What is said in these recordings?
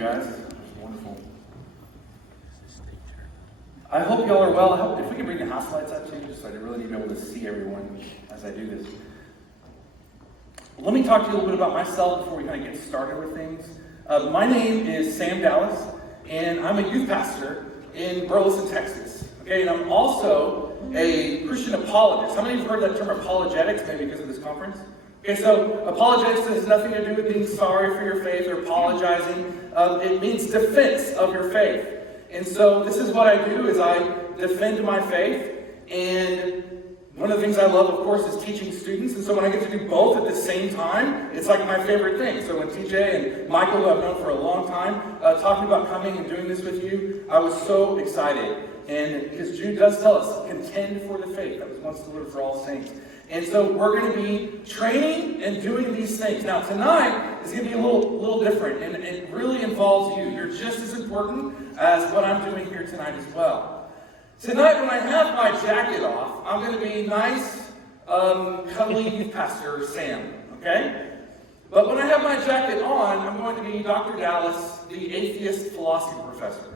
guys. It was wonderful. I hope y'all are well. I hope if we can bring the house lights up too, just I really need to be able to see everyone as I do this. Let me talk to you a little bit about myself before we kind of get started with things. My name is Sam Dallas, and I'm a youth pastor in Burleson, Texas. Okay, and I'm also a Christian apologist. How many of you have heard that term apologetics, maybe because of this conference? Okay, so apologetics has nothing to do with being sorry for your faith or apologizing. It means defense of your faith. And so this is what I do, is I defend my faith. And one of the things I love, of course, is teaching students. And so when I get to do both at the same time, it's like my favorite thing. So when TJ and Michael, who I've known for a long time, talking about coming and doing this with you, I was so excited. And because Jude does tell us, contend for the faith that was once delivered for all saints. And so we're going to be training and doing these things. Now tonight is going to be a little different, and it really involves you. You're just as important as what I'm doing here tonight as well. Tonight, when I have my jacket off, I'm going to be nice, cuddly youth pastor Sam, okay? But when I have my jacket on, I'm going to be Dr. Dallas, the atheist philosophy professor.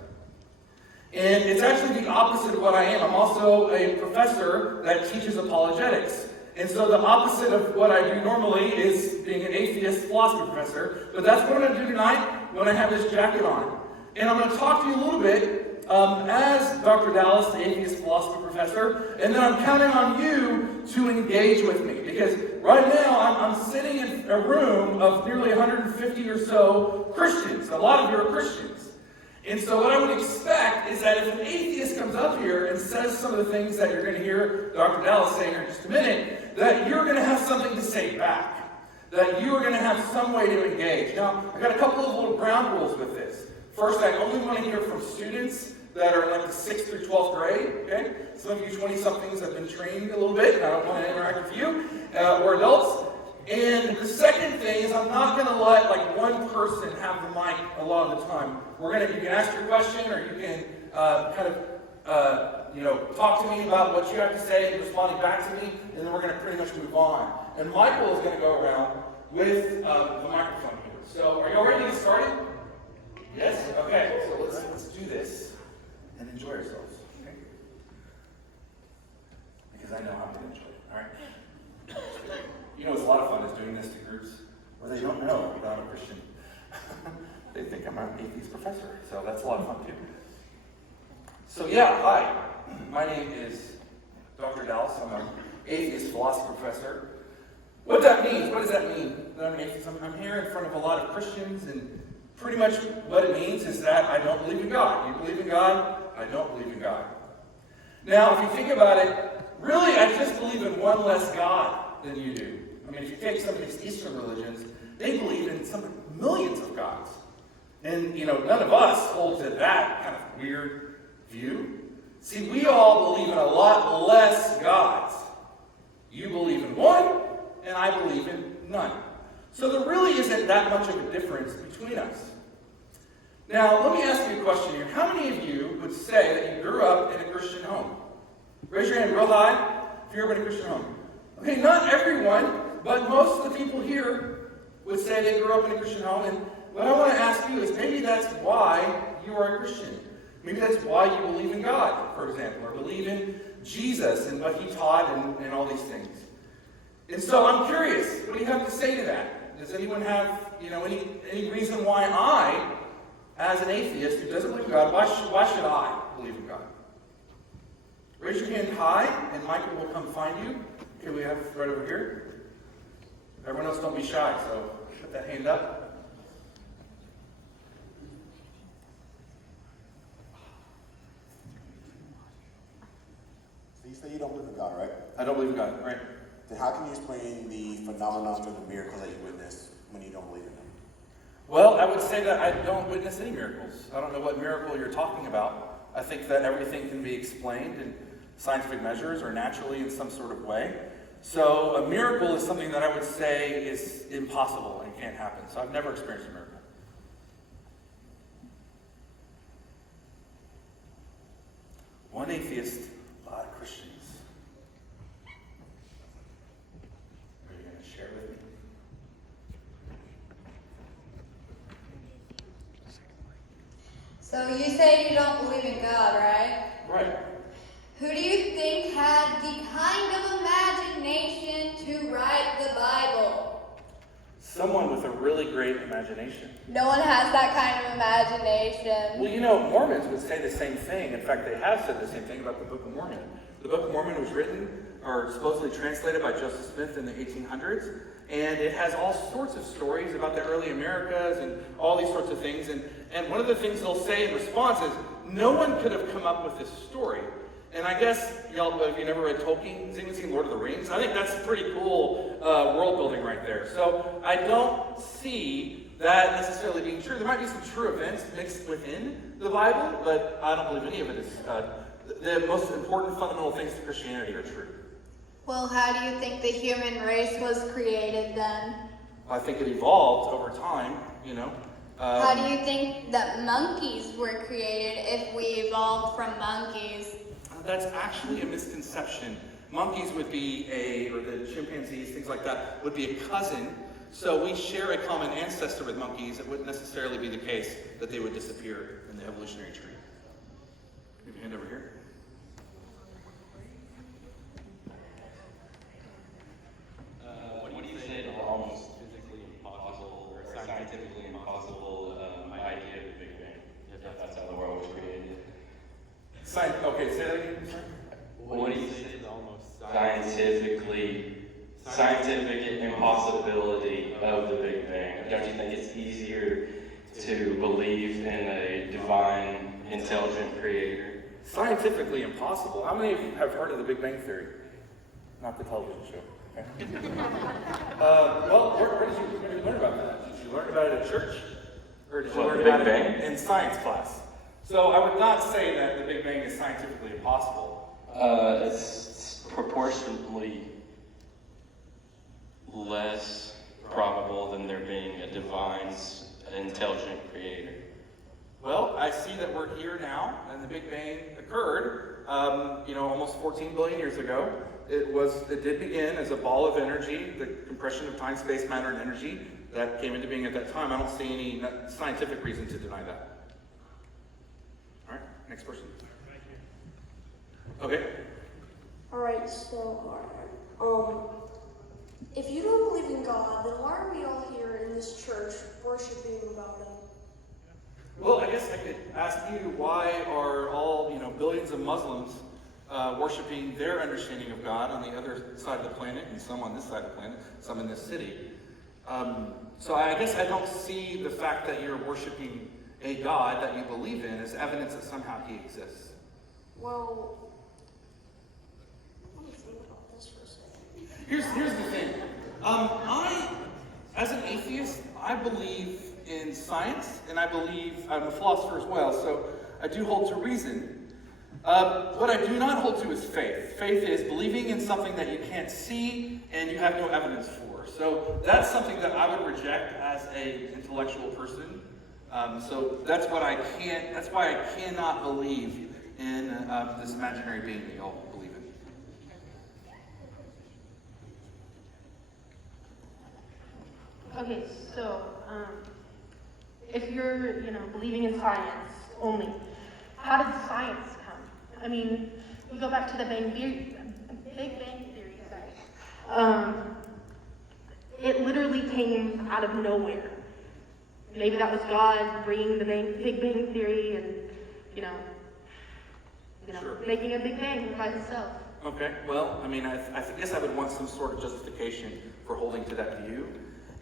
And it's actually the opposite of what I am. I'm also a professor that teaches apologetics. And so the opposite of what I do normally is being an atheist philosophy professor. But that's what I'm going to do tonight when I have this jacket on. And I'm going to talk to you a little bit as Dr. Dallas, the atheist philosophy professor. And then I'm counting on you to engage with me. Because right now I'm sitting in a room of nearly 150 or so Christians. A lot of you are Christians. And so what I would expect is that if an atheist comes up here and says some of the things that you're going to hear Dr. Dallas say here in just a minute, that you're going to have something to say back. That you are going to have some way to engage. Now, I've got a couple of little ground rules with this. First, I only want to hear from students that are like the 6th through 12th grade. Okay? Some of you 20-somethings have been trained a little bit, and I don't want to interact with you, or adults. And the second thing is I'm not going to let like one person have the mic a lot of the time. You can ask your question, or you can talk to me about what you have to say and responding back to me, and then we're going to pretty much move on. And Michael is going to go around with the microphone here. So are you all ready to get started? Yes? Okay, so let's do this and enjoy ourselves. Okay? Because I know how to enjoy it. All right? You know what's a lot of fun is doing this to groups where they don't know that I'm a Christian. They think I'm an atheist professor, so that's a lot of fun too. So yeah, hi. My name is Dr. Dallas. I'm an atheist philosophy professor. What that means, what does that mean that I'm an atheist? I'm here in front of a lot of Christians, and pretty much what it means is that I don't believe in God. You believe in God? I don't believe in God. Now, if you think about it, really I just believe in one less God than you do. I mean, if you take some of these Eastern religions, they believe in some millions of gods. And, none of us hold to that kind of weird view. See, we all believe in a lot less gods. You believe in one, and I believe in none. So there really isn't that much of a difference between us. Now, let me ask you a question here. How many of you would say that you grew up in a Christian home? Raise your hand real high if you grew up in a Christian home. Okay, not everyone, but most of the people here would say they grew up in a Christian home. And what I want to ask you is maybe that's why you are a Christian. Maybe that's why you believe in God, for example, or believe in Jesus and what he taught and all these things. And so I'm curious, what do you have to say to that? Does anyone have, any reason why I, as an atheist who doesn't believe in God, why should I believe in God? Raise your hand high, and Michael will come find you. Okay, we have right over here. Everyone else don't be shy, so put that hand up. So you say you don't believe in God, right? I don't believe in God, right? Then how can you explain the phenomenon or the miracles that you witness when you don't believe in them? Well, I would say that I don't witness any miracles. I don't know what miracle you're talking about. I think that everything can be explained in scientific measures or naturally in some sort of way. So a miracle is something that I would say is impossible and can't happen. So I've never experienced a miracle. One atheist, a lot of Christians. Are you going to share with me? So you say you don't believe in God, right? Right. Who do you think had the kind of imagination to write the Bible? Someone with a really great imagination. No one has that kind of imagination. Well, you know, Mormons would say the same thing. In fact, they have said the same thing about the Book of Mormon. The Book of Mormon was written or supposedly translated by Joseph Smith in the 1800s, and it has all sorts of stories about the early Americas and all these sorts of things. And one of the things they'll say in response is, no one could have come up with this story. And I guess, y'all, if you never read Tolkien, has anyone seen Lord of the Rings? I think that's pretty cool world building right there. So I don't see that necessarily being true. There might be some true events mixed within the Bible, but I don't believe any of it is. The most important fundamental things to Christianity are true. Well, how do you think the human race was created then? I think it evolved over time, you know. How do you think that monkeys were created if we evolved from monkeys? That's actually a misconception. Monkeys would be or the chimpanzees, things like that, would be a cousin. So we share a common ancestor with monkeys. It wouldn't necessarily be the case that they would disappear in the evolutionary tree. Give your hand over here. What do you say to the almost physically impossible or scientifically impossible idea of the Big Bang, if that's how the world was created? Okay, say that again. What do you say to the almost scientific impossibility of the Big Bang? Don't you think it's easier to believe in a divine, intelligent creator? Scientifically impossible. How many of you have heard of the Big Bang Theory? Not the television show. Okay. Well, where did you learn about that? Did you learn about it at church? Or did you learn about it in science class? So I would not say that the Big Bang is scientifically impossible. It's proportionally less probable than there being a divine, intelligent creator. Well, I see that we're here now, and the Big Bang occurred, almost 14 billion years ago. It did begin as a ball of energy, the compression of time, space, matter, and energy that came into being at that time. I don't see any scientific reason to deny that. All right, next person. Okay. Alright, so, if you don't believe in God, then why are we all here in this church worshiping about Him? Well, I guess I could ask you, why are all, billions of Muslims worshiping their understanding of God on the other side of the planet, and some on this side of the planet, some in this city? So I guess I don't see the fact that you're worshiping a God that you believe in as evidence that somehow He exists. Well, let me think about this for a second. Here's the thing. As an atheist, I believe in science, and I believe I'm a philosopher as well, so I do hold to reason. What I do not hold to is faith. Faith is believing in something that you can't see and you have no evidence for. So that's something that I would reject as an intellectual person. So that's why I cannot believe in this imaginary being that y'all believe in. Okay, so if you're, believing in science only, how did science come? I mean, we go back to the Big Bang Theory. It literally came out of nowhere. Maybe that was God bringing the Big Bang Theory and, Sure. making a Big Bang by himself. Okay, well, I guess I would want some sort of justification for holding to that view.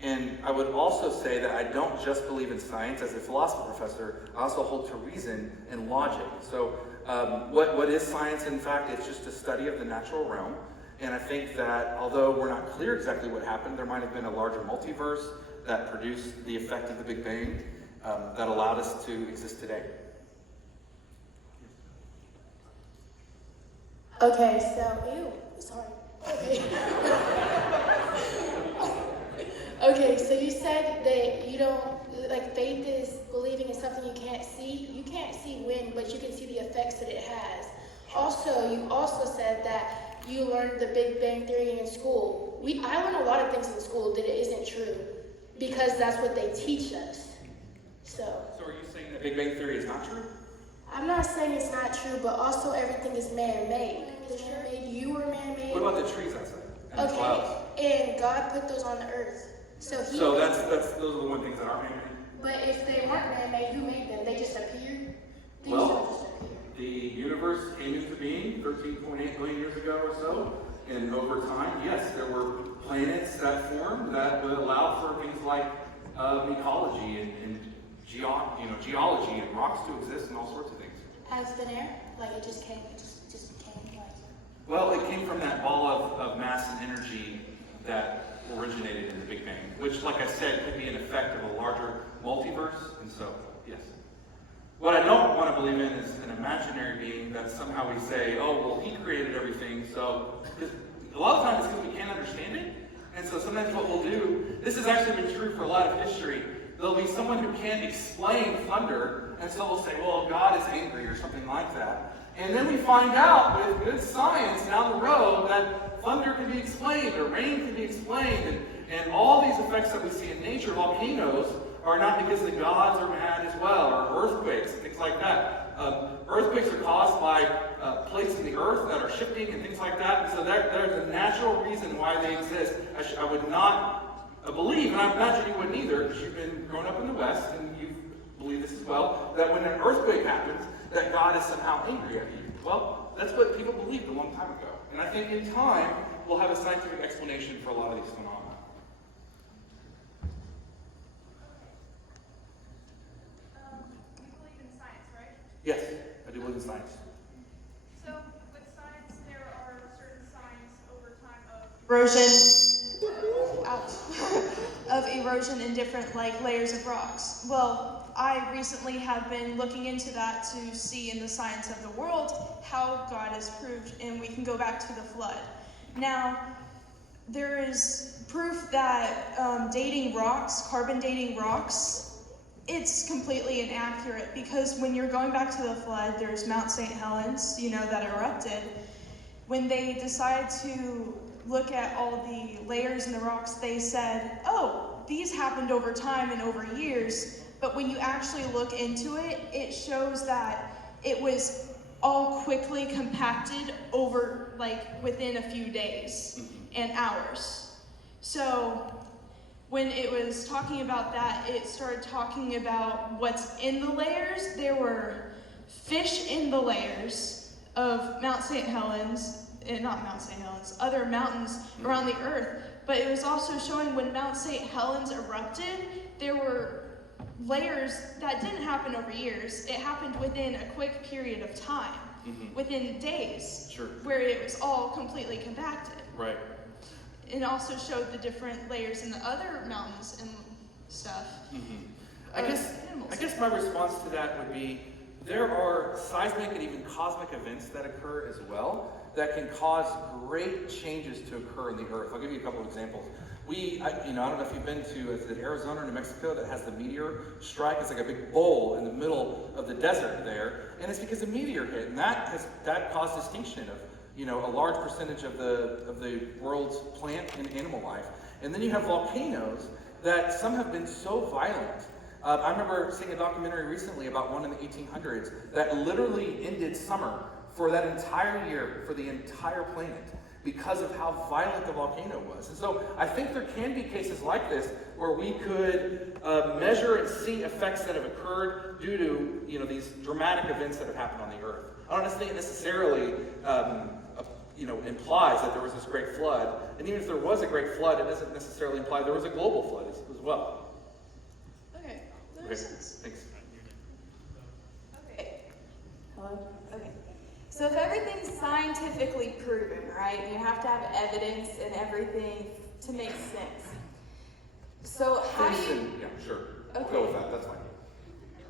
And I would also say that I don't just believe in science. As a philosophy professor, I also hold to reason and logic. So what is science? In fact, it's just a study of the natural realm. And I think that although we're not clear exactly what happened, there might have been a larger multiverse that produced the effect of the Big Bang that allowed us to exist today. Okay, so, sorry. Okay. Okay, so you said that you don't, faith is believing in something you can't see. You can't see wind, but you can see the effects that it has. Also, you also said that you learned the Big Bang Theory in school. I learned a lot of things in school that it isn't true, because that's what they teach us. So are you saying the Big Bang Theory is not true? I'm not saying it's not true, but also everything is man-made. It's man-made. You were man-made. What about the trees outside? And the clouds? Okay, and God put those on the earth. So that's those are the one things that aren't man-made. But if they weren't man-made, who made them? They just appeared? These Well, don't just appear. The universe came into being 13.8 billion years ago or so, and over time, yes, there were planets that formed that would allow for things like ecology and geology and rocks to exist and all sorts of things. As thin air? Like it just came, it just became like... Well, it came from that ball of mass and energy that originated in the Big Bang, which, like I said, could be an effect of a larger multiverse, and so, yes. What I don't want to believe in is an imaginary being that somehow we say, oh, well, he created everything, so... Because a lot of times it's because we can't understand it, and so sometimes what we'll do, this has actually been true for a lot of history, there'll be someone who can't explain thunder, and so we'll say, well, God is angry or something like that. And then we find out with good science down the road that thunder can be explained, or rain can be explained, and all these effects that we see in nature, volcanoes, are not because the gods are mad as well, or earthquakes and things like that. Earthquakes are caused by plates in the earth that are shifting and things like that, and so there's a natural reason why they exist. I would not believe, and I imagine you wouldn't either, because you've been grown up in the West, and you believe this as well, that when an earthquake happens, that God is somehow angry at you. Well, that's what people believed a long time ago. And I think in time, we'll have a scientific explanation for a lot of these phenomena. You believe in science, right? Yes, I do believe in science. So, with science, there are certain signs over time of erosion in different layers of rocks. Well, I recently have been looking into that to see in the science of the world how God is proved, and we can go back to the flood. Now, there is proof that dating rocks, carbon dating rocks, it's completely inaccurate, because when you're going back to the flood, there's Mount St. Helens, that erupted. When they decided to look at all the layers in the rocks, they said, oh, these happened over time and over years. But when you actually look into it, it shows that it was all quickly compacted over, within a few days and hours. So when it was talking about that, it started talking about what's in the layers. There were fish in the layers of Mount St. Helens, not Mount St. Helens, other mountains around the earth. But it was also showing when Mount St. Helens erupted, there were layers that didn't happen over years. It happened within a quick period of time, within days, Sure. where it was all completely compacted. Right. It also showed the different layers in the other mountains and stuff. I guess my response to that would be, there are seismic and even cosmic events that occur as well that can cause great changes to occur in the earth. I'll give you a couple of examples. I don't know if you've been to, is it Arizona or New Mexico, that has the meteor strike? It's like a big bowl in the middle of the desert there, and it's because a meteor hit, and that caused extinction of a large percentage of the world's plant and animal life. And then you have volcanoes that some have been so violent. I remember seeing a documentary recently about one in the 1800s that literally ended summer for that entire year for the entire planet, because of how violent the volcano was. And so I think there can be cases like this where we could measure and see effects that have occurred due to these dramatic events that have happened on the earth. I don't think it necessarily implies that there was this great flood. And even if there was a great flood, it doesn't necessarily imply there was a global flood as well. Okay, that makes sense. Thanks. Okay. Hello? Okay. So if everything's scientifically proven, right, you have to have evidence and everything to make sense. So how do you... Yeah, sure. Okay. We'll go with that. That's fine.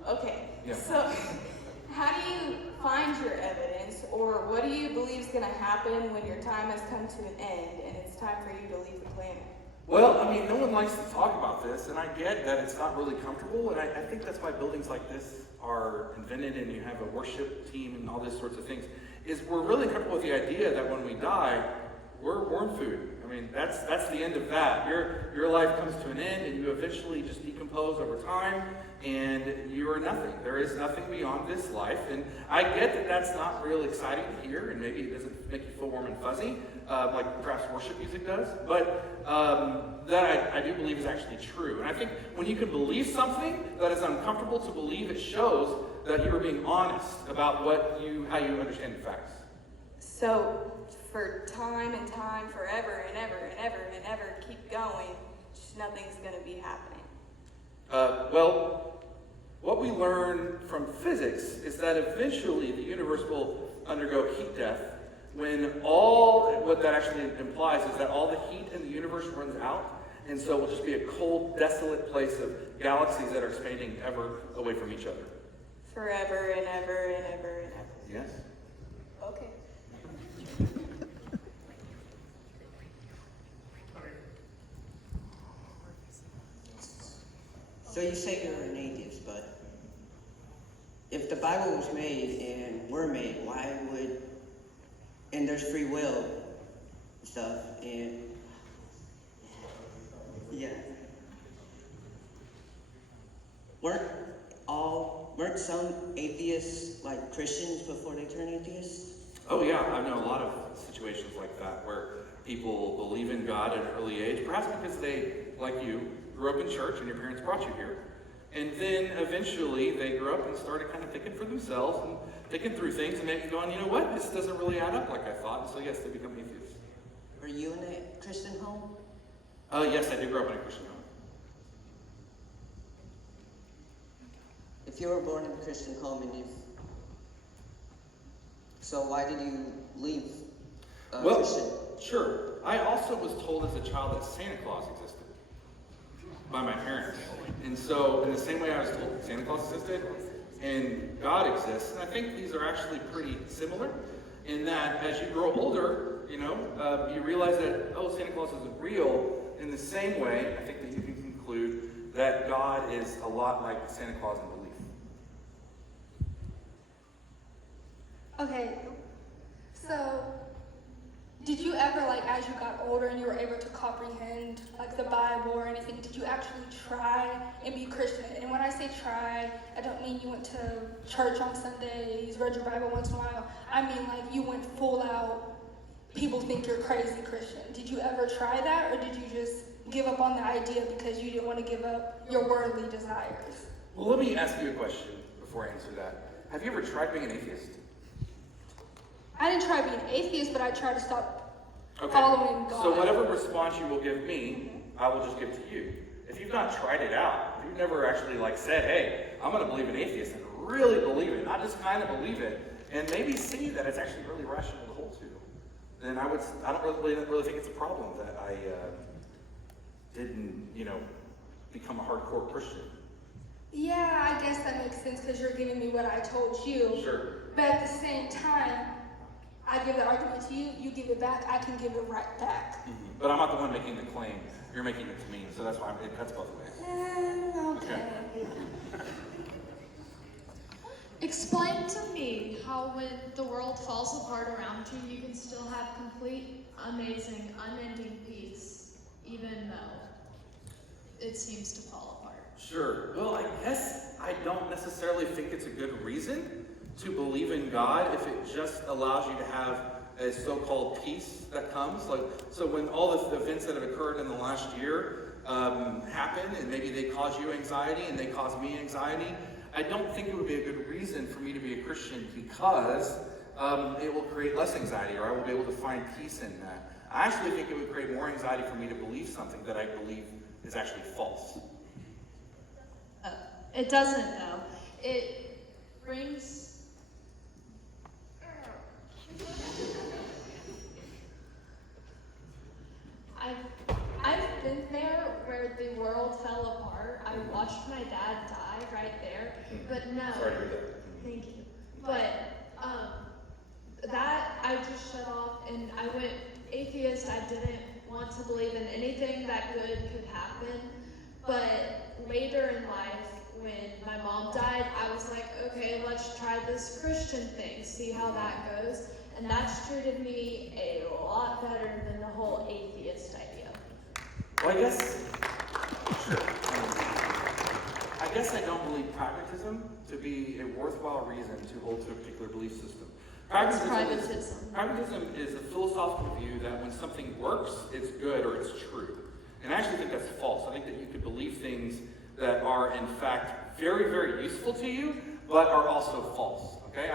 Okay. Yeah. So how do you find your evidence, or what do you believe is going to happen when your time has come to an end and it's time for you to leave the planet? Well, no one likes to talk about this, and I get that it's not really comfortable, and I think that's why buildings like this are invented, and you have a worship team and all these sorts of things, is we're really comfortable with the idea that when we die, we're worm food. mean, that's the end of that. Your life comes to an end, and you eventually just decompose over time, and you are nothing. There is nothing beyond this life. And I get that that's not real exciting to hear, and maybe it doesn't make you feel warm and fuzzy, like perhaps worship music does. But that I do believe is actually true. And I think when you can believe something that is uncomfortable to believe, it shows that you are being honest about how you understand the facts. So for time and time, forever and ever and ever and ever, keep going, just nothing's going to be happening. Well, what we learn from physics is that eventually the universe will undergo heat death, when what that actually implies is that all the heat in the universe runs out, and so it will just be a cold, desolate place of galaxies that are expanding ever away from each other. Forever and ever and ever and ever. Yes? Okay. So you say you're an atheist, but if the Bible was made and we're made, and there's free will and stuff, and yeah. Weren't some atheists like Christians before they turned atheists? Oh yeah, I know a lot of situations like that where people believe in God at an early age, perhaps because they, like you, grew up in church and your parents brought you here. And then eventually they grew up and started kind of thinking for themselves and thinking through things and maybe going, you know what, this doesn't really add up like I thought. And so yes, they become atheists. Were you in a Christian home? Yes, I did grow up in a Christian home. If you were born in a Christian home so why did you leave Christian? Sure. I also was told as a child that Santa Claus existed by my parents. And so in the same way I was told that Santa Claus existed and God exists, and I think these are actually pretty similar in that as you grow older, you realize that, Santa Claus isn't real. In the same way, I think that you can conclude that God is a lot like Santa Claus in belief. Okay, so did you ever, as you got older and you were able to comprehend, the Bible or anything, did you actually try and be Christian? And when I say try, I don't mean you went to church on Sundays, read your Bible once in a while. I mean, you went full out, people think you're crazy Christian. Did you ever try that, or did you just give up on the idea because you didn't want to give up your worldly desires? Well, let me ask you a question before I answer that. Have you ever tried being an atheist? I didn't try being an atheist, but I tried to stop following God. So whatever response you will give me, I will just give to you. If you've not tried it out, if you've never actually said, hey, I'm going to believe in atheist and really believe it, not just kind of believe it, and maybe see that it's actually really rational to hold to, then I don't really think it's a problem that I didn't, become a hardcore Christian. Yeah, I guess that makes sense because you're giving me what I told you. Sure. But at the same time, I give the argument to you, you give it back, I can give it right back. Mm-hmm. But I'm not the one making the claim. You're making it to me, so that's why it cuts both ways. Okay. Explain to me how when the world falls apart around you, you can still have complete, amazing, unending peace, even though it seems to fall apart. Sure. Well, I guess I don't necessarily think it's a good reason to believe in God if it just allows you to have a so-called peace that comes. So when all the events that have occurred in the last year happen, and maybe they cause you anxiety and they cause me anxiety, I don't think it would be a good reason for me to be a Christian because it will create less anxiety, or I will be able to find peace in that. I actually think it would create more anxiety for me to believe something that I believe is actually false. It doesn't, though. It brings... I've been there where the world fell apart. I watched my dad die right there, but no. Sorry to hear that. Thank you. But that I just shut off and I went atheist. I didn't want to believe in anything that good could happen. But later in life, when my mom died, I was like, okay, let's try this Christian thing, see how that goes. And that's treated me a lot better than the whole atheist idea. Well, I guess, sure. I guess I don't believe pragmatism to be a worthwhile reason to hold to a particular belief system. Pragmatism is a philosophical view that when something works, it's good or it's true. And I actually think that's false. I think that you could believe things that are in fact very, very useful to you, but are also false. Okay?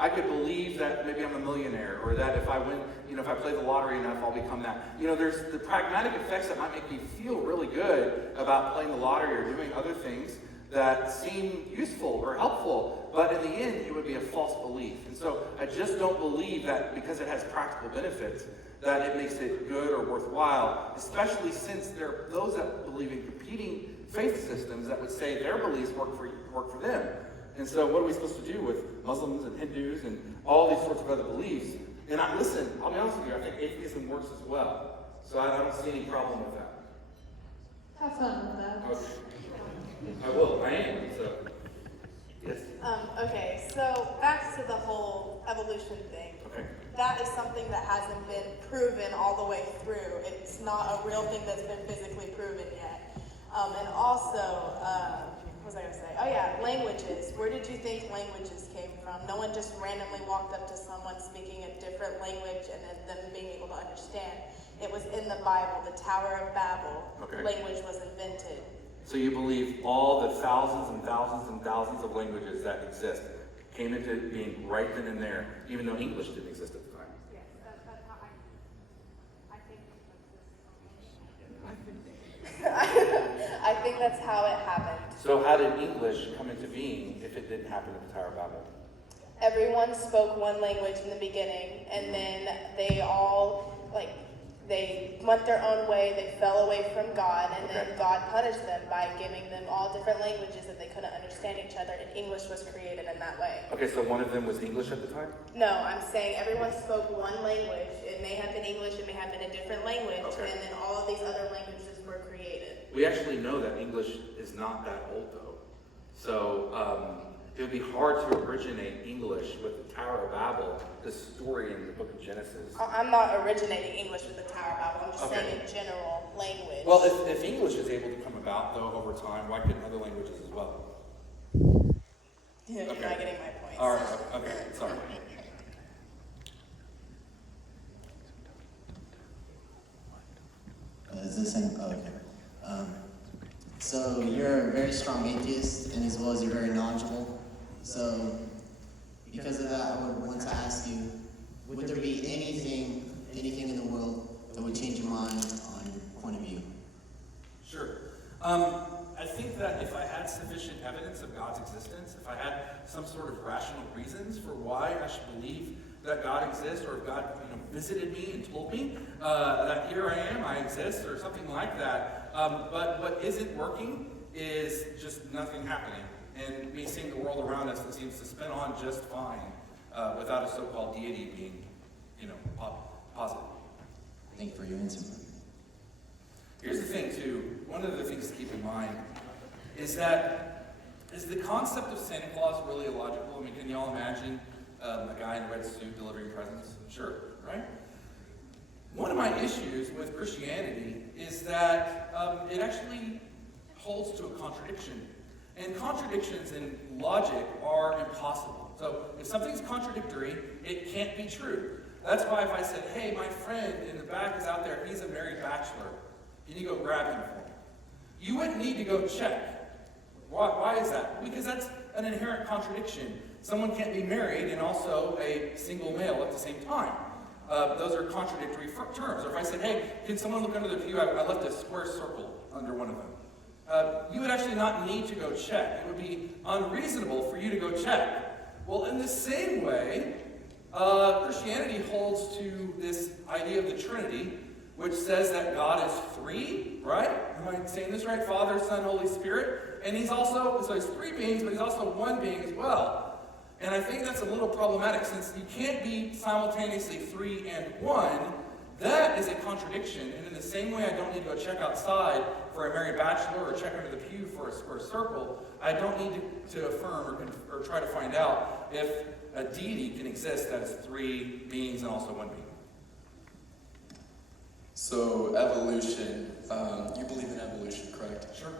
I could believe that maybe I'm a millionaire, or that if I win, if I play the lottery enough, I'll become that. There's the pragmatic effects that might make me feel really good about playing the lottery or doing other things that seem useful or helpful, but in the end, it would be a false belief. And so I just don't believe that because it has practical benefits, that it makes it good or worthwhile, especially since there are those that believe in competing faith systems that would say their beliefs work for them. And so what are we supposed to do with Muslims and Hindus and all these sorts of other beliefs? And listen, I'll be honest with you, I think atheism works as well. So I don't see any problem with that. Have fun with that. Okay. I will, I am, so. Yes. Okay, so back to the whole evolution thing. Okay. That is something that hasn't been proven all the way through. It's not a real thing that's been physically proven yet. And also, what was I going to say? Oh yeah, languages. Where did you think languages came from? No one just randomly walked up to someone speaking a different language and then them being able to understand. It was in the Bible, the Tower of Babel. Okay. Language was invented. So you believe all the thousands and thousands and thousands of languages that exist came into being right then and there, even though English didn't exist at the time? Yes, that's how I think that's how it happened. So how did English come into being if it didn't happen at the Tower of Babel? Everyone spoke one language in the beginning, and then they all, they went their own way, they fell away from God, and then God punished them by giving them all different languages that they couldn't understand each other, and English was created in that way. Okay, so one of them was English at the time? No, I'm saying everyone spoke one language. It may have been English, it may have been a different language, and then all of these other languages were created. We actually know that English is not that old, though. So it would be hard to originate English with the Tower of Babel, the story in the book of Genesis. I'm not originating English with the Tower of Babel. I'm just saying in general language. Well, if English is able to come about, though, over time, why couldn't other languages as well? You're not getting my point. All right, okay, sorry. Is this in? Oh, okay. So you're a very strong atheist, and as well as you're very knowledgeable. So because of that, I would want to ask you, would there be anything in the world that would change your mind on your point of view? Sure. I think that if I had sufficient evidence of God's existence, if I had some sort of rational reasons for why I should believe that God exists, or if God visited me and told me that here I am, I exist, or something like that. But what isn't working is just nothing happening, and me seeing the world around us that seems to spin on just fine without a so-called deity being, positive. Thank you for your answer. Here's the thing, too. One of the things to keep in mind is that, is the concept of Santa Claus really illogical? I mean, can y'all imagine a guy in a red suit delivering presents? Sure, right? One of my issues with Christianity is that it actually holds to a contradiction. And contradictions in logic are impossible. So if something's contradictory, it can't be true. That's why if I said, hey, my friend in the back is out there, he's a married bachelor, can you go grab him for me? You wouldn't need to go check. Why is that? Because that's an inherent contradiction. Someone can't be married and also a single male at the same time. Those are contradictory terms. Or if I said, hey, can someone look under the pew? I left a square circle under one of them. You would actually not need to go check. It would be unreasonable for you to go check. Well, in the same way, Christianity holds to this idea of the Trinity, which says that God is three, right? Am I saying this right? Father, Son, Holy Spirit. And he's three beings, but he's also one being as well. And I think that's a little problematic, since you can't be simultaneously three and one, That is a contradiction, and in the same way I don't need to go check outside for a Mary Bachelor or check under the pew for a square circle, I don't need to affirm or try to find out if a deity can exist that is three beings and also one being. So evolution, you believe in evolution, correct? Sure.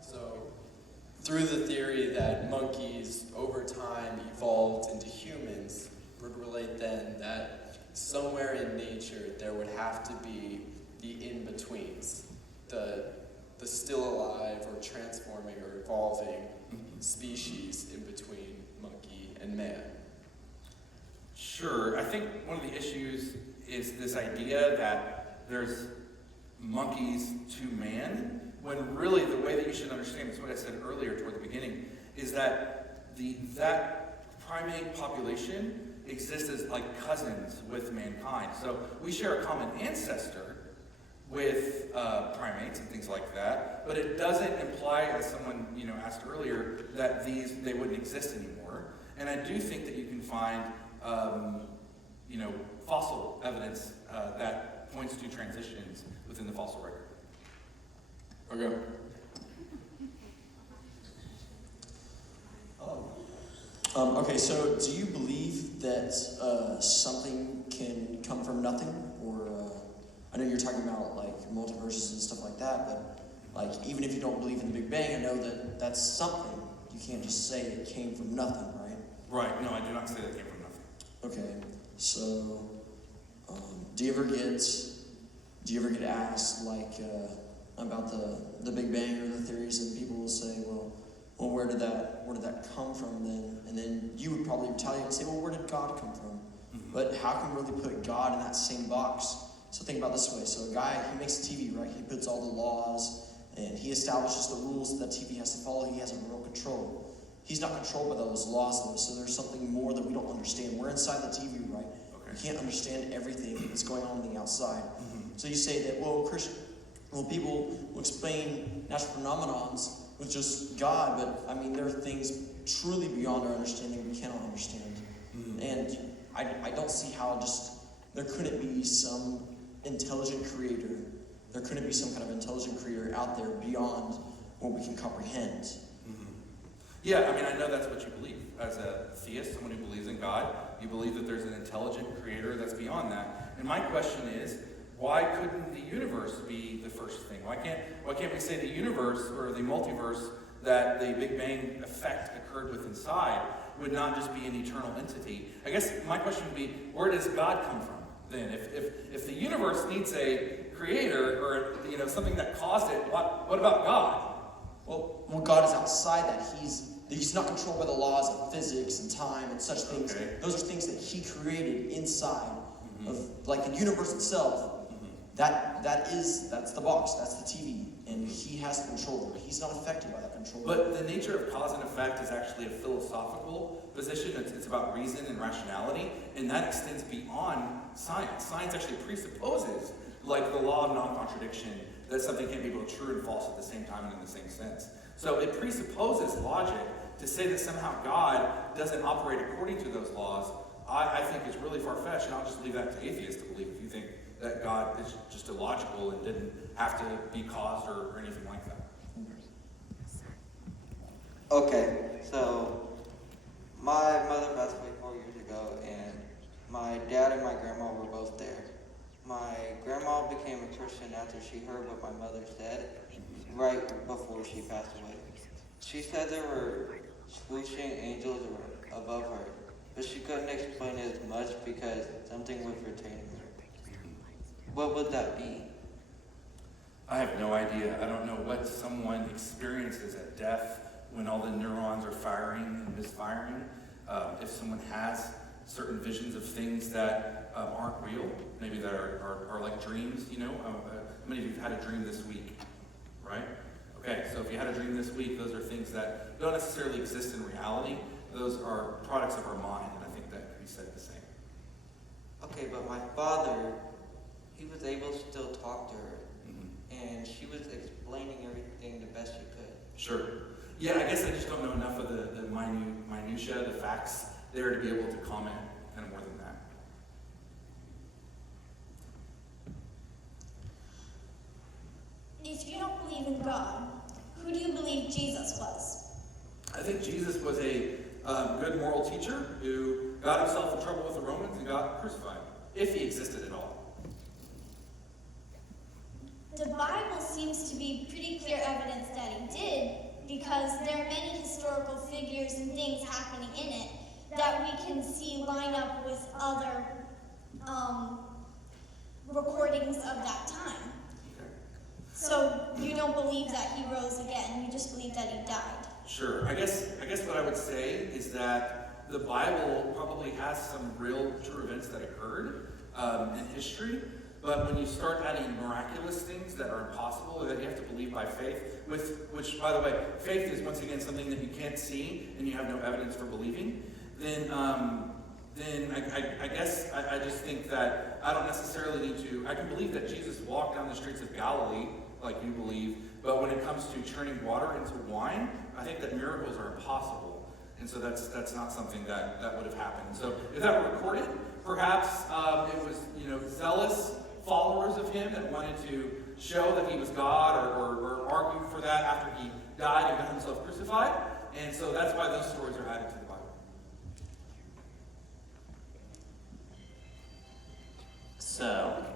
So through the theory that monkeys over time evolved into humans, would relate then that somewhere in nature there would have to be the in-betweens, the still alive or transforming or evolving species in between monkey and man. Sure. I think one of the issues is this idea that there's monkeys to man, when really the way that you should understand, it's what I said earlier toward the beginning, is that that primate population exists as like cousins with mankind. So we share a common ancestor with primates and things like that, but it doesn't imply, as someone asked earlier, that they wouldn't exist anymore. And I do think that you can find fossil evidence that points to transitions within the fossil record. Okay. Okay, so do you believe that something can come from nothing? Or, I know you're talking about like multiverses and stuff like that, but like even if you don't believe in the Big Bang, I know that that's something. You can't just say it came from nothing, right? Right, no, I do not say that it came from nothing. Okay, so do you ever get asked like about the Big Bang or the theories, and people will say, well, where did that come from then? And then you would probably retaliate and say, well, where did God come from? Mm-hmm. But how can we really put God in that same box? So think about it this way. So a guy, he makes a TV, right? He puts all the laws, and he establishes the rules that TV has to follow. He has real control. He's not controlled by those laws, though, so there's something more that we don't understand. We're inside the TV, right? Okay. We can't understand everything that's going on the outside. Mm-hmm. So you say that, well, people will explain natural phenomenons with just God, but I mean, there are things truly beyond our understanding we cannot understand. Mm-hmm. And I don't see how there couldn't be some intelligent creator. There couldn't be some kind of intelligent creator out there beyond what we can comprehend. Mm-hmm. Yeah, I mean, I know that's what you believe. As a theist, someone who believes in God, you believe that there's an intelligent creator that's beyond that. And my question is, why couldn't the universe be the first thing? Why can't we say the universe or the multiverse that the Big Bang effect occurred with inside would not just be an eternal entity? I guess my question would be, where does God come from then? If the universe needs a creator or something that caused it, what about God? Well, God is outside that. He's not controlled by the laws of physics and time and such things. Okay. Those are things that he created inside Mm-hmm. of like the universe itself. That's the box, that's the TV, and he has control over it. He's not affected by that control. But the nature of cause and effect is actually a philosophical position. It's about reason and rationality, and that extends beyond science. Science actually presupposes, like the law of non-contradiction, that something can be both true and false at the same time and in the same sense. So it presupposes logic. To say that somehow God doesn't operate according to those laws, I think is really far-fetched, and I'll just leave that to atheists to believe if you think that God is just illogical and didn't have to be caused or anything like that. Okay, so my mother passed away 4 years ago, and my dad and my grandma were both there. My grandma became a Christian after she heard what my mother said, right before she passed away. She said there were swooshing angels above her, but she couldn't explain it as much because something was retaining her. What would that be? I have no idea. I don't know what someone experiences at death when all the neurons are firing and misfiring. If someone has certain visions of things that aren't real, maybe that are like dreams, how many of you have had a dream this week, right? Okay, so if you had a dream this week, those are things that don't necessarily exist in reality. Those are products of our mind, and I think that can be said the same. Okay, but my father, he was able to still talk to her, and she was explaining everything the best she could. Sure. Yeah, I guess I just don't know enough of the minutia, the facts there to be able to comment kind of more than that. God, who do you believe Jesus was? I think Jesus was a good moral teacher who got himself in trouble with the Romans and got crucified, if he existed at all. The Bible seems to be pretty clear evidence that he did, because there are many historical figures and things happening in it that we can see line up with other recordings of that time. So you don't believe that he rose again, you just believe that he died. Sure. I guess what I would say is that the Bible probably has some real true events that occurred in history, but when you start adding miraculous things that are impossible, that you have to believe by faith, which, by the way, faith is once again something that you can't see and you have no evidence for believing, then I guess I just think that I don't necessarily need to. I can believe that Jesus walked down the streets of Galilee, like you believe, but when it comes to turning water into wine, I think that miracles are impossible. And so that's not something that would have happened. So if that were recorded, perhaps it was zealous followers of him that wanted to show that he was God or argue for that after he died and got himself crucified. And so that's why those stories are added to the Bible. So,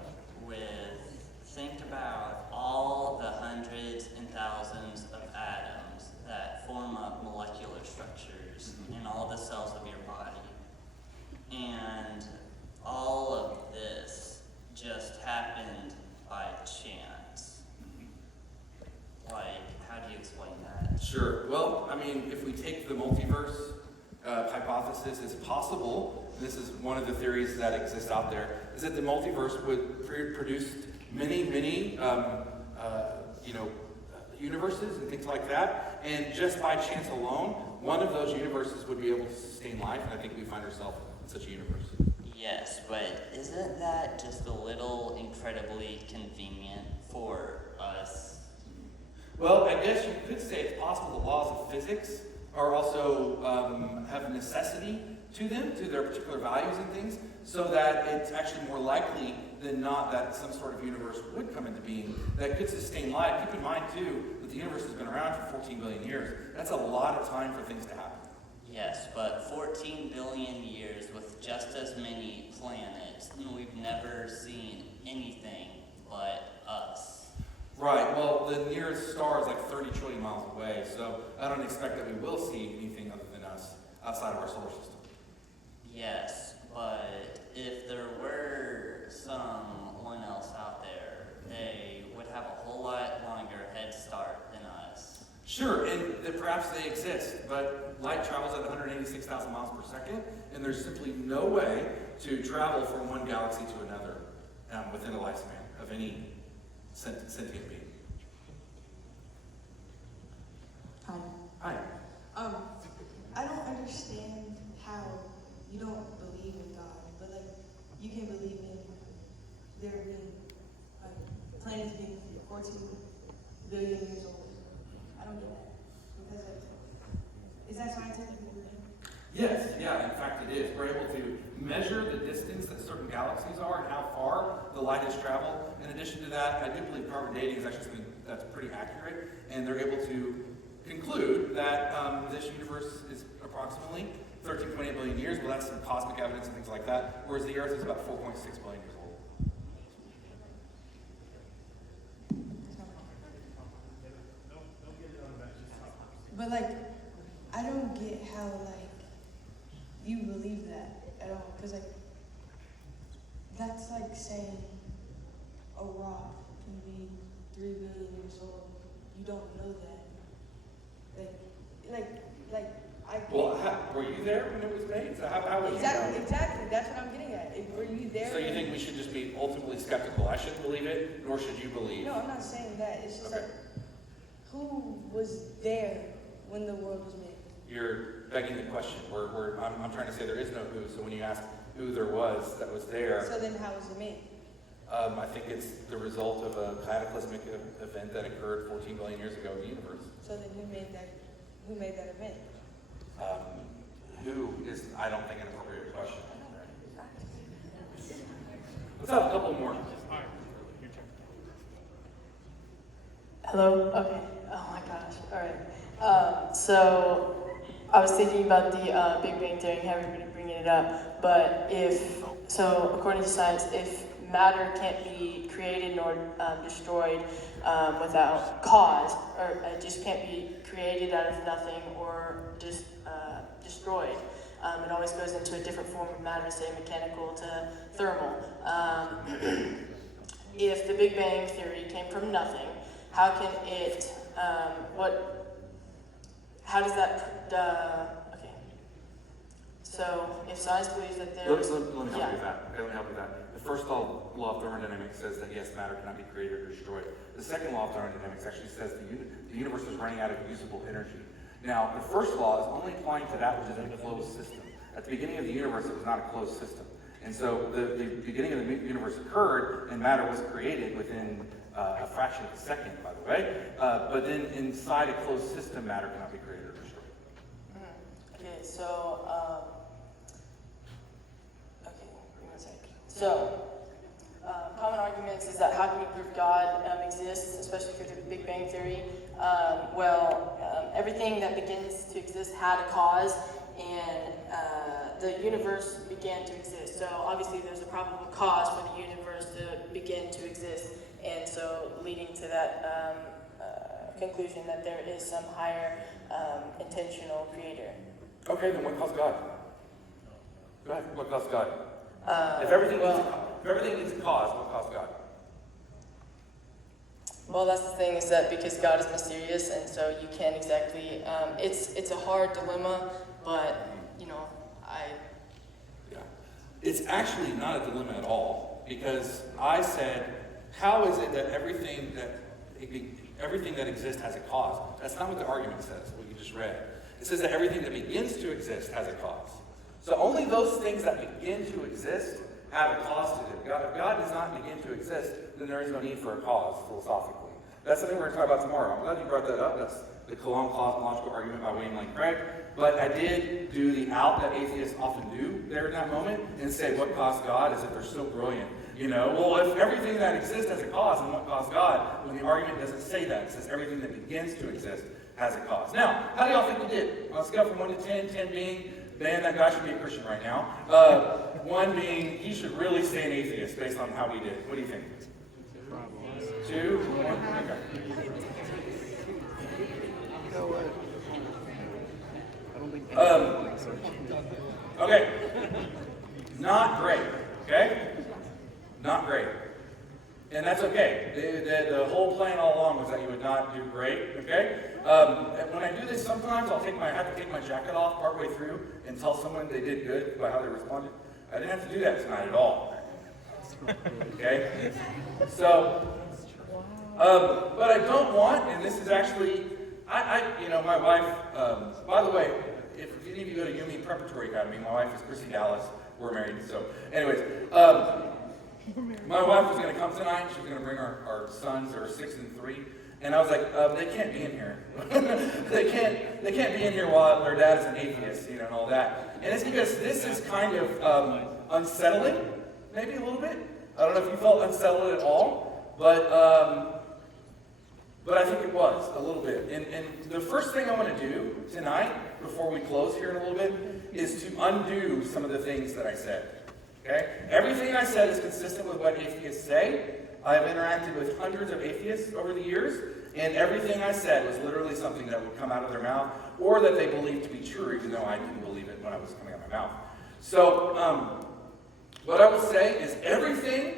think about all the hundreds and thousands of atoms that form up molecular structures in all the cells of your body. And all of this just happened by chance. Like, how do you explain that? Sure. Well, I mean, if we take the multiverse hypothesis, it's possible, this is one of the theories that exist out there, is that the multiverse would produce many universes and things like that, and just by chance alone, one of those universes would be able to sustain life, and I think we find ourselves in such a universe. Yes, but isn't that just a little incredibly convenient for us? Well, I guess you could say it's possible the laws of physics are also have a necessity to them, to their particular values and things, so that it's actually more likely than not that some sort of universe would come into being that could sustain life. Keep in mind, too, that the universe has been around for 14 billion years. That's a lot of time for things to happen. Yes, but 14 billion years with just as many planets, and we've never seen anything but us. Right, well, the nearest star is like 30 trillion miles away, so I don't expect that we will see anything other than us outside of our solar system. Yes, but if there were someone else out there, they would have a whole lot longer head start than us. Sure, and that perhaps they exist, but light travels at 186,000 miles per second, and there's simply no way to travel from one galaxy to another within a lifespan of any sentient being. Hi. Hi. I don't understand how you don't believe in God, but like you can believe in there being planets being 14 billion years old. I don't get that. Because is that scientifically proven? Yes, yeah, in fact it is. We're able to measure the distance that certain galaxies are and how far the light has traveled. In addition to that, I do believe carbon dating is actually something that's pretty accurate, and they're able to conclude that this universe is approximately 13.8 billion years. Well, that's some cosmic evidence and things like that, whereas the Earth is about 4.6 billion years old. But like, I don't get how like you believe that at all, because like that's like saying a rock can be 3 billion years old. You don't know that. Like I. Well, were you there when it was made? So how would you know? Exactly. That's what I'm getting at. Were you there? So you think we should just be ultimately skeptical? I shouldn't believe it, nor should you believe. No, I'm not saying that. It's just Okay. like, who was there when the world was made? You're begging the question. I'm trying to say there is no who. So when you ask who there was that was there, So then how was it made? I think it's the result of a cataclysmic event that occurred 14 billion years ago in the universe. So then who made that event? Who is, I don't think, an appropriate question. Let's have a couple more. Hello? Okay. Oh my gosh. All right. So I was thinking about the Big Bang Theory and everybody bringing it up, but according to science, if matter can't be created nor destroyed without cause, or it just can't be created out of nothing or just destroyed. It always goes into a different form of matter, say mechanical to thermal. If the Big Bang Theory came from nothing, how can it, how does that, okay. So if science believes that there is... Let me help you with that. Okay, let me help you with that. The first law of thermodynamics says that yes, matter cannot be created or destroyed. The second law of thermodynamics actually says the universe is running out of usable energy. Now, the first law is only applying to that which is in a closed system. At the beginning of the universe, it was not a closed system. And so the beginning of the universe occurred, and matter was created within a fraction of a second, by the way. But then inside a closed system, matter cannot be created or destroyed. Okay, so, okay, give me one second. So, common arguments is that how can you prove God exists, especially through the Big Bang Theory? Everything that begins to exist had a cause, and the universe began to exist. So obviously there's a probable cause for the universe to begin to exist, and so leading to that conclusion that there is some higher intentional creator. Okay, then what caused God? Go ahead, what caused God? If everything needs a cause, what caused God? Well, that's the thing, is that because God is mysterious, and so you can't exactly, it's a hard dilemma, but, Yeah. It's actually not a dilemma at all, because I said, how is it that everything that exists has a cause? That's not what the argument says, what you just read. It says that everything that begins to exist has a cause. So only those things that begin to exist have a cause to them. If God does not begin to exist, then there is no need for a cause, philosophically. That's something we're going to talk about tomorrow. I'm glad you brought that up. That's the Cologne cosmological argument by William Lane Craig. But I did do the out that atheists often do there in that moment and say what caused God, as if they're so brilliant. Well, if everything that exists has a cause, then what caused God? When the argument doesn't say that. It says everything that begins to exist has a cause. Now, how do y'all think we did? On a scale from 1 to 10, 10 being, man, that guy should be a Christian right now. 1 being, he should really stay an atheist based on how we did. What do you think? 2, 1, okay. Okay. Not great. Okay? Not great. And that's okay. The whole plan all along was that you would not do great. Okay? When I do this, sometimes I have to take my jacket off partway through and tell someone they did good by how they responded. I didn't have to do that tonight at all. Okay? So, but I don't want, and this is actually, my wife, by the way, if any of you go to UME Preparatory Academy, my wife is Chrissy Dallas. We're married, so anyways. My wife was going to come tonight. She was going to bring our sons, who are 6 and 3. And I was like, they can't be in here. they can't be in here while their dad is an atheist, and all that. And it's because this is kind of unsettling, maybe a little bit. I don't know if you felt unsettled at all, but I think it was a little bit. And the first thing I want to do tonight, before we close here in a little bit, is to undo some of the things that I said. Okay? Everything I said is consistent with what atheists say. I have interacted with hundreds of atheists over the years, and everything I said was literally something that would come out of their mouth, or that they believed to be true, even though I didn't believe it when I was coming out of my mouth. So, what I will say is everything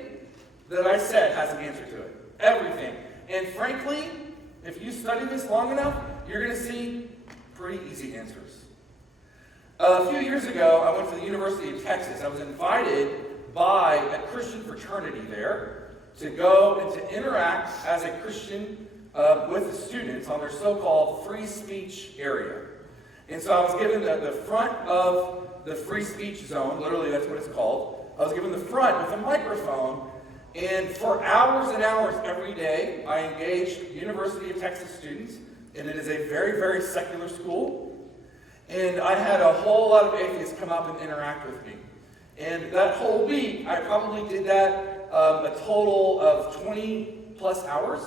that I said has an answer to it. Everything. And frankly, if you study this long enough, you're going to see pretty easy answers. A few years ago, I went to the University of Texas. I was invited by a Christian fraternity there to go and to interact as a Christian with the students on their so-called free speech area. And so I was given the front of the free speech zone, literally that's what it's called. I was given the front with a microphone, and for hours and hours every day, I engaged University of Texas students, and it is a very, very secular school. And I had a whole lot of atheists come up and interact with me. And that whole week, I probably did that a total of 20 plus hours.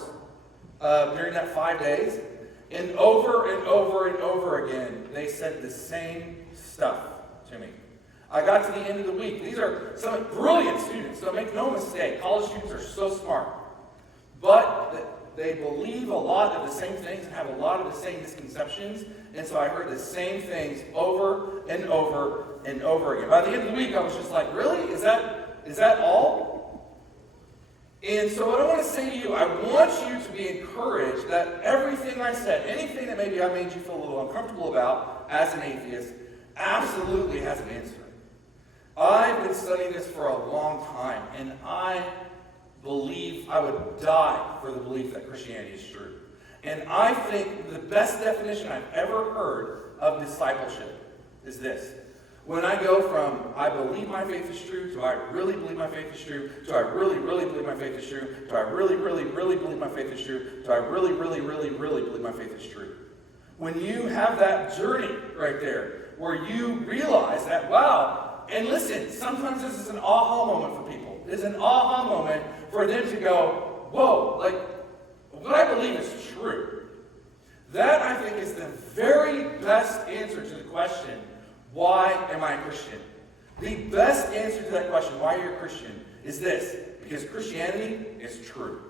during that 5 days. And over and over and over again, they said the same stuff to me. I got to the end of the week. These are some brilliant students, so make no mistake. College students are so smart. But they believe a lot of the same things and have a lot of the same misconceptions. And so I heard the same things over and over and over again. By the end of the week, I was just like, really? Is that all? And so what I want to say to you, I want you to be encouraged that everything I said, anything that maybe I made you feel a little uncomfortable about as an atheist, absolutely has an answer. I've been studying this for a long time, and I believe I would die for the belief that Christianity is true. And I think the best definition I've ever heard of discipleship is this. When I go from, I believe my faith is true, to I really believe my faith is true, to I really, really believe my faith is true, to I really, really, really believe my faith is true, to I really, really, really, really believe my faith is true. When you have that journey right there, where you realize that, wow, and listen, sometimes this is an aha moment for people. It's an aha moment for them to go, whoa, like, what I believe is true. That, I think, is the very best answer to the question, why am I a Christian? The best answer to that question, why are you a Christian, is this: because Christianity is true.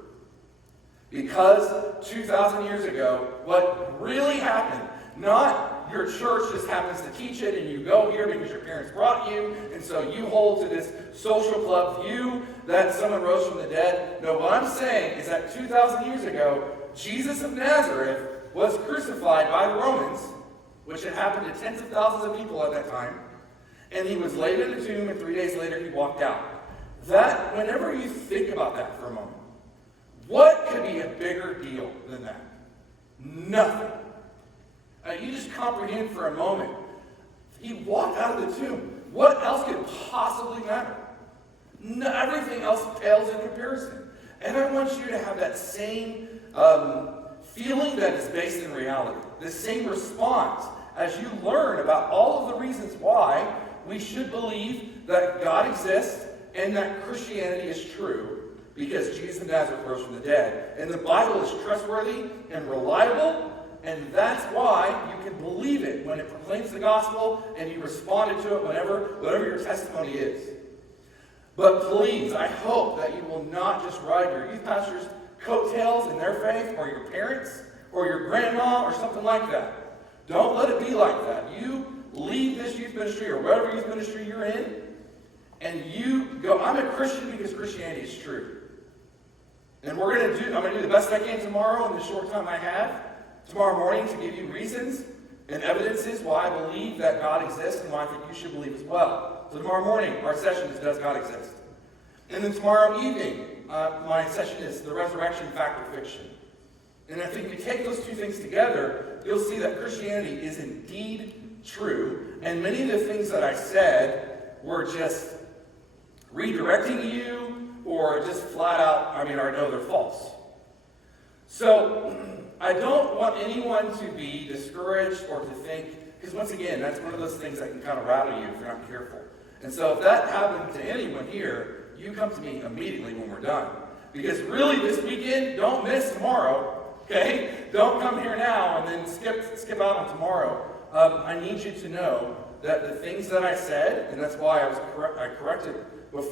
Because 2,000 years ago, what really happened, not your church just happens to teach it and you go here because your parents brought you, and so you hold to this social club view that someone rose from the dead. No, what I'm saying is that 2,000 years ago, Jesus of Nazareth was crucified by the Romans, which had happened to tens of thousands of people at that time, and he was laid in a tomb, and 3 days later he walked out. That, whenever you think about that for a moment, what could be a bigger deal than that? Nothing. You just comprehend for a moment. He walked out of the tomb. What else could possibly matter? No, everything else pales in comparison. And I want you to have that same feeling that is based in reality. The same response as you learn about all of the reasons why we should believe that God exists and that Christianity is true, because Jesus of Nazareth rose from the dead. And the Bible is trustworthy and reliable, and that's why you can believe it when it proclaims the gospel and you responded to it whatever your testimony is. But please, I hope that you will not just ride your youth pastor's coattails in their faith, or your parents, or your grandma, or something like that. Don't let it be like that. You leave this youth ministry or whatever youth ministry you're in, and you go, I'm a Christian because Christianity is true. And I'm going to do the best I can tomorrow in the short time I have, tomorrow morning, to give you reasons and evidences why I believe that God exists and why I think you should believe as well. So tomorrow morning, our session is Does God Exist? And then tomorrow evening, my session is The Resurrection, Fact or Fiction. And I think if you take those two things together, you'll see that Christianity is indeed true. And many of the things that I said were just redirecting you, or just flat out, I know they're false. So I don't want anyone to be discouraged or to think, because once again, that's one of those things that can kind of rattle you if you're not careful. And so if that happened to anyone here, you come to me immediately when we're done. Because really this weekend, don't miss tomorrow, okay? Don't come here now and then skip out on tomorrow. I need you to know that the things that I said, and that's why I corrected,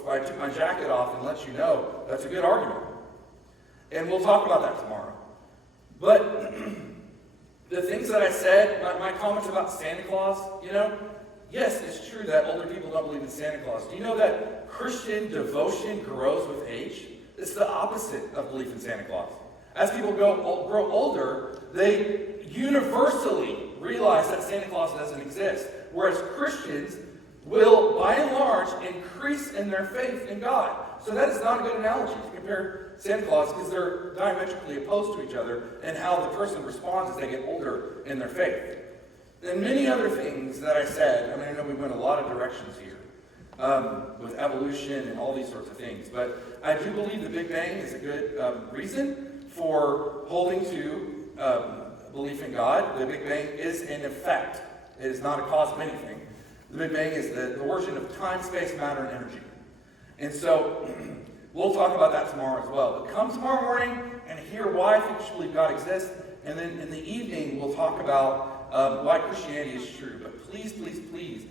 I took my jacket off and let you know that's a good argument. And we'll talk about that tomorrow. But the things that I said, my comments about Santa Claus, yes, it's true that older people don't believe in Santa Claus. Do you know that Christian devotion grows with age? It's the opposite of belief in Santa Claus. As people grow older, they universally realize that Santa Claus doesn't exist. Whereas Christians will, by and large, increase in their faith in God. So that is not a good analogy to compare Santa Claus, because they're diametrically opposed to each other and how the person responds as they get older in their faith. And many other things that I said, I know we went a lot of directions here with evolution and all these sorts of things, but I do believe the Big Bang is a good reason for holding to belief in God. The Big Bang is an effect. It is not a cause of anything. The Big Bang is the origin of time, space, matter, and energy. And so we'll talk about that tomorrow as well. But come tomorrow morning and hear why I think you should believe God exists. And then in the evening, we'll talk about why Christianity is true. But please, please, please,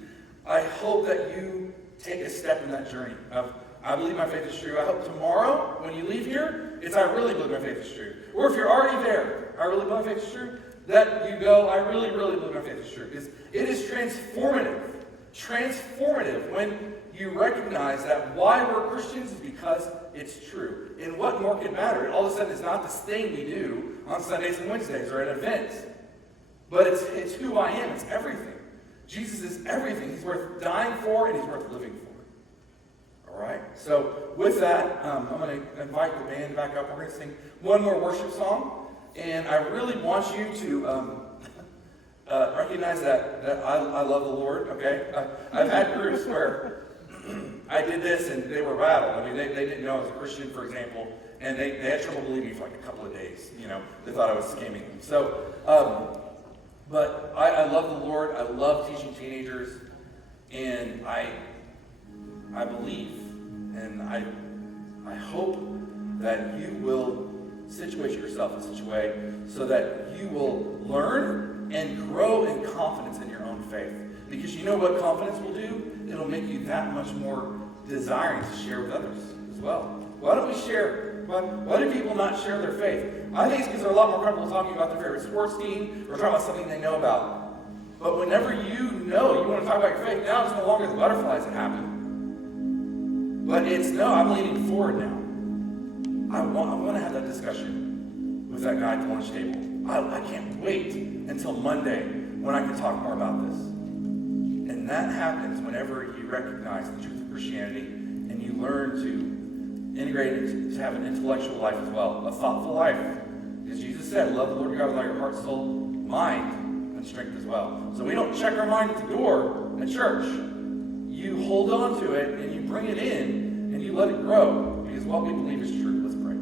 I hope that you take a step in that journey of, I believe my faith is true. I hope tomorrow, when you leave here, it's I really believe my faith is true. Or if you're already there, I really believe my faith is true, that you go, I really, really believe my faith is true. Because it is transformative. Transformative when you recognize that why we're Christians is because it's true. And what more could matter? All of a sudden, it's not this thing we do on Sundays and Wednesdays or at events. But it's who I am. It's everything. Jesus is everything. He's worth dying for and he's worth living for. All right? So with that, I'm going to invite the band back up. We're going to sing one more worship song. And I really want you to recognize that I love the Lord, okay? I've had groups where I did this and they were rattled. I mean, they didn't know I was a Christian, for example, and they had trouble believing me for like a couple of days. You know, they thought I was scamming them. So, but I love the Lord. I love teaching teenagers, and I believe, and I hope that you will situate yourself in such a way so that you will learn and grow in confidence in your own faith. Because you know what confidence will do? It'll make you that much more desiring to share with others as well. Why don't we share? Why do people not share their faith? I think it's because they're a lot more comfortable talking about their favorite sports team or talking about something they know about. But whenever you know you want to talk about your faith, now it's no longer the butterflies that happen. But it's, no, I'm leaning forward now. I want to have that discussion with that guy at the lunch table. I can't wait until Monday when I can talk more about this. And that happens whenever you recognize the truth of Christianity and you learn to integrate it, to have an intellectual life as well, a thoughtful life. As Jesus said, love the Lord your God with all your heart, soul, mind, and strength as well. So we don't check our mind at the door at church. You hold on to it and you bring it in and you let it grow because what we believe is true. Let's pray.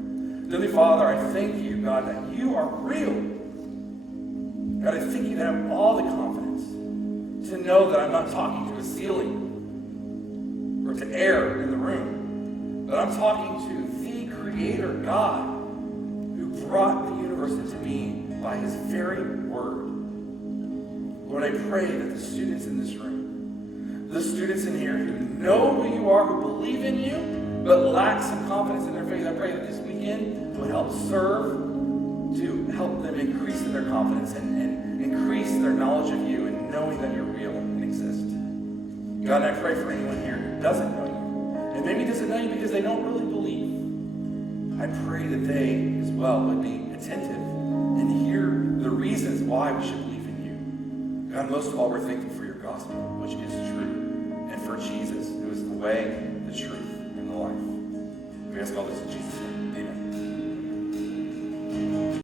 Heavenly Father, I thank you, God, that you are real. God, I thank you that I have all the confidence to know that I'm not talking to a ceiling or to air in the room, but I'm talking to the Creator God who brought the universe into being by his very word. Lord, I pray that the students in this room, the students in here who know who you are, who believe in you, but lack some confidence in their faith, I pray that this weekend would help serve to help them increase in their confidence and increase their knowledge of you and knowing that you're real and exist. God, I pray for anyone here who doesn't know you, and maybe doesn't know you because they don't really believe. I pray that they as well would be attentive and hear the reasons why we should believe in you. God, most of all, we're thankful for your gospel, which is true, and for Jesus, who is the way, the truth, and the life. We ask all this in Jesus' name. Amen.